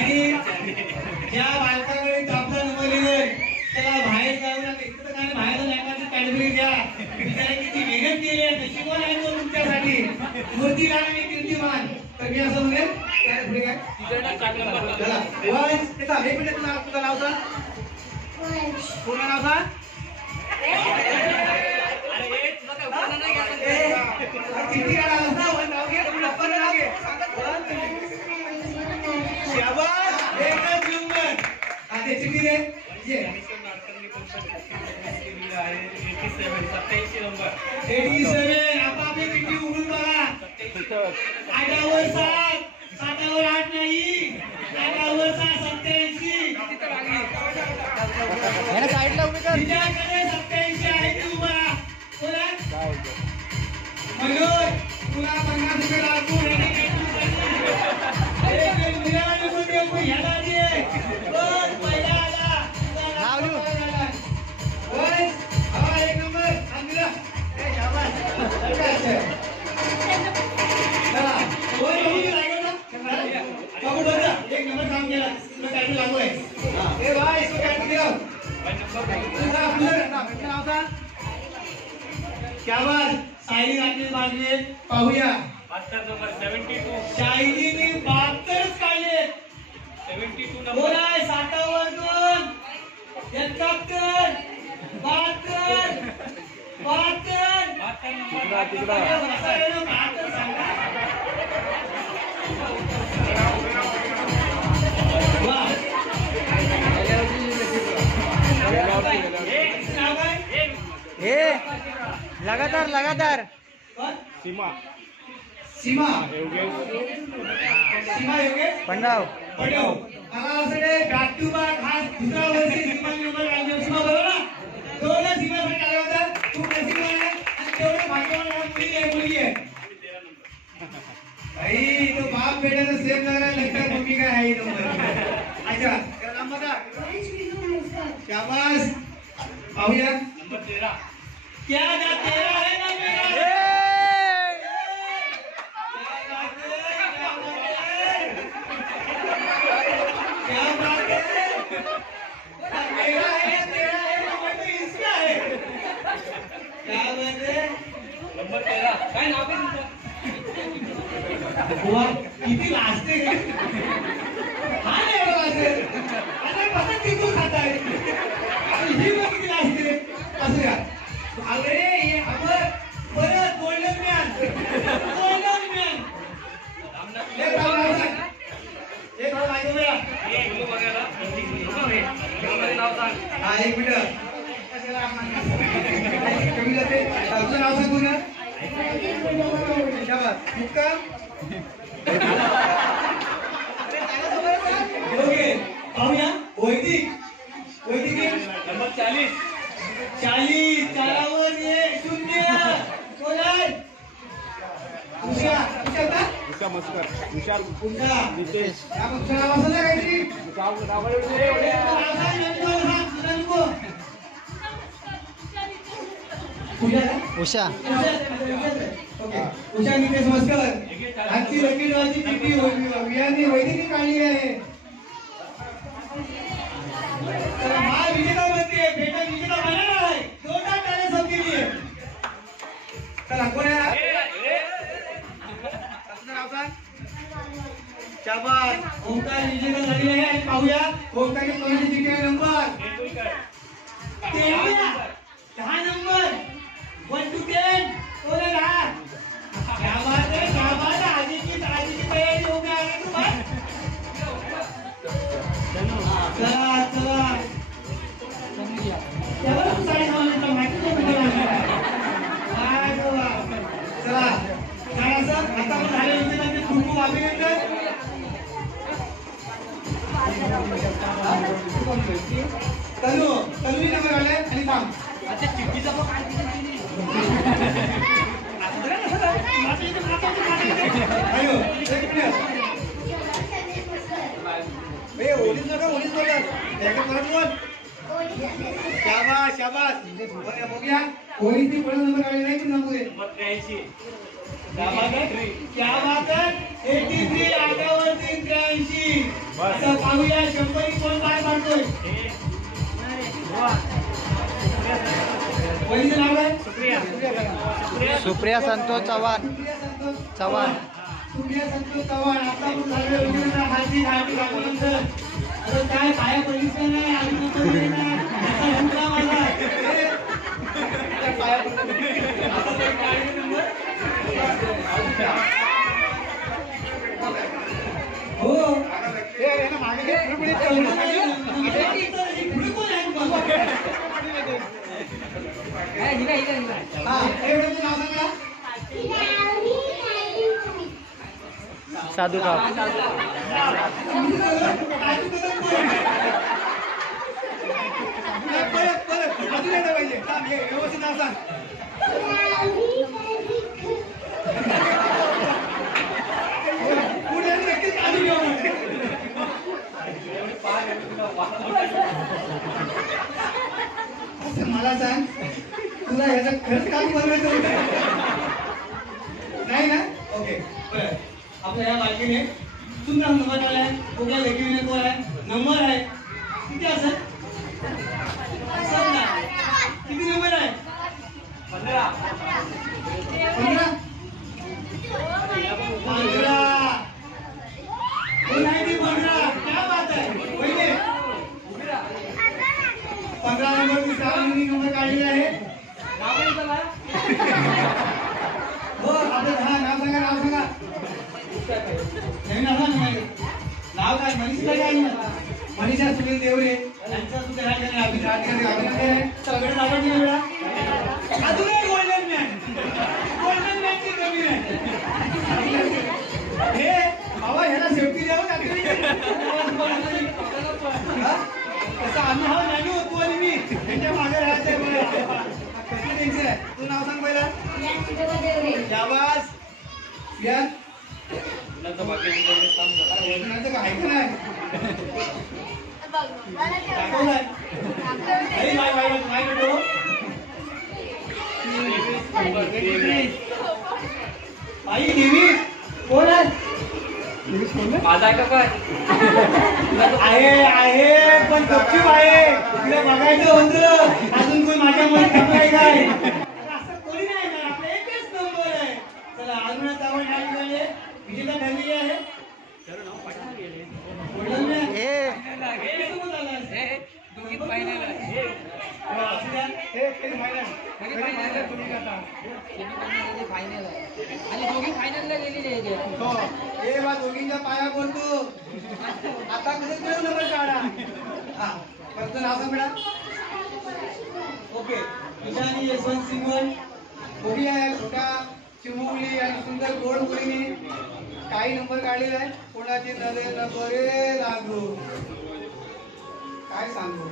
आणि ज्या बालकाकडे आपला नंबर लिहिलाय त्याला बाहेर जाऊ नका इथं तर काय बाहेर जाण्याची कॅटेगरी घ्या. बिचारे किती मेहनत केली आहे. नशिबान आहे तो तुमच्यासाठी. मूर्ती आणि कीर्तिमान. तर मी असं म्हणेन काय पुढे काय? चला वन त्याचा एक मिनिट तुला तुझं नाव सांग. पूर्ण नाव सांग. किती शाहिदीने बहात्तरच काढले. बोला साठावर दोन एकाहत्तर बहात्तर काय? ए. लगातार लगातार? सीमा. सीमा। सीमा योगेश? पंडाव पडव मला असं ते बॅक हा दुसरा वर्षी सीमा नंबर लागला सीमा बरोबर ना? दोन सीमा साठी आला होता खूप नशीबवान आहे आणि तेवढं भाग्यवान मुलगी आहे मुलगी आहे. आई तो बाप बेटा तर सेम लग रहा है लगता है मम्मी का है ही नंबर अच्छा क्या नाम बता शाबाश पाहूया. क्या तेरा है. वैदिक वैदिक चाळीस चारावर एक शून्य उषा मस्कर विशाल उषा नितेश काहीतरी उषा उषा नितेश मस्कर आजची लकी ड्रॉची चिठ्ठी वियांनी वैदिकी कोणाची चिठ्ठी आहे नंबर. दहा नंबर. One two ten. कोण दहा आगे की तयारी हो गया आगे तू भाई चला. चला. तेव्हा तू साडे सहा मिनिटं शाबास शाबास बरं, बघूया नंबर काढले नाही पण नंबर क्या बात आहे? क्या बात आहे? 83 आगावरती 83. आता पाहूया शंभरी कोण सुप्रिया संतोष चव्हाण संतोष चव्हाण. संतोष चव्हाण आता वगैरे हाती हाती काय पाया पडलीच नाही माझा. पाया नंबर. हो मागे? हा, एवढ्याचं नाव सांगा साधू काप परत परत अजून एकदा पाहिजे थांब, हे व्यवस्थित नाव सांग पुढे नक्कीच अजून साधू का? मला सांग तुला ह्याचं खरंच काम बनवायचं होतं? सुंदर नंबर आलाय कुठल्या लेखीने कोण आहे? नंबर आहे. किती असेल? किती नंबर आहे? पंधरा पंधरा. अरे बाय बाय आहे आहे पण गपचूप आहे तुला बघायचं होतं अजून कोण माझ्या मध्ये कपलाय काय असं कोणी नाही आपला एकच नंबर आहे चला अजूनच आपण काय विजेता ठरलेली आहे बोललं ना? ए किती झालं? हो, असू द्या. हे काही final. काही final तुम्ही करता. हो. हे बा दोघींच्या पाया बोलतो आता कसं कुठे नंबर काढा हा फक्त नाव सांग ओके. ईशानी यशवंत सिंगवण मुली आहे छोटा चिमुकली आणि सुंदर गोड मुलीने काही नंबर काढलेला आहे कोणाचे नजर न बरे लागू. काय सांगू?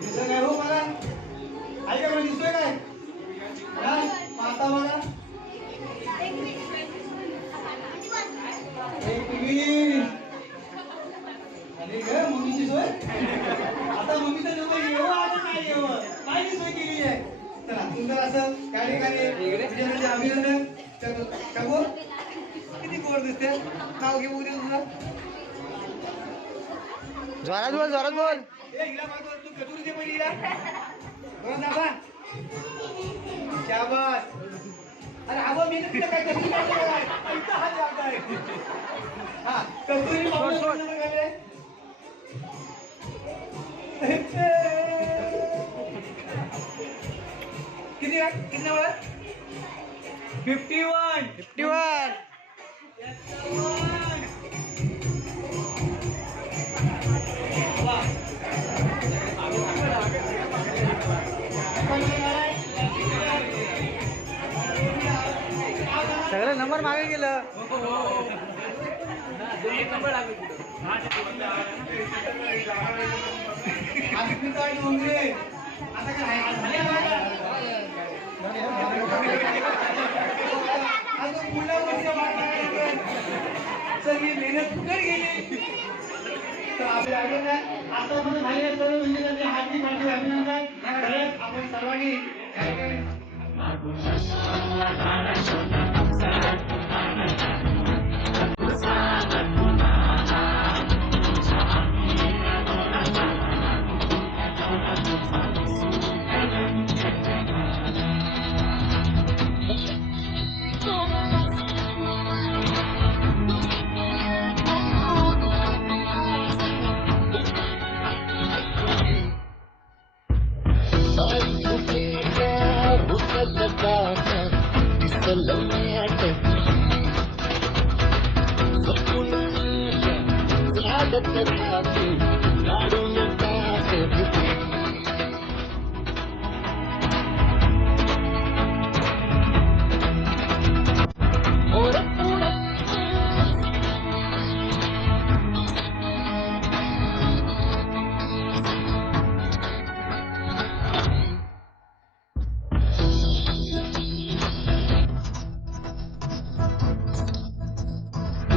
दिसत काय हो मला? आई का दिसतोय काय? हा? बघा. एक अरे ग मम्मीची सोय आता मम्मीचा नंबर येऊ आता नाही येऊ काय सोय केली आहे चला सुंदर असं त्या ठिकाणी अभिनंदन शबू किती गोड दिसते नाव घेऊ दे तुझं जोरात बोल जोरात बोल. ए हिला मागव तू कचूर दे पहिली हिला बरं दादा. शाबास. अरे आबा मी तुला काय लागताय हा काढले. किती? किती number fifty one fifty one सगळं नंबर मागे गेलं. आज पिता आणि काय सगळी मेहनत कुठे गेली. तर आपल्या आयोजनात सर्व विजेत्यांचे हार्दिक हार्दिक अभिनंदन. आपण सर्वांनी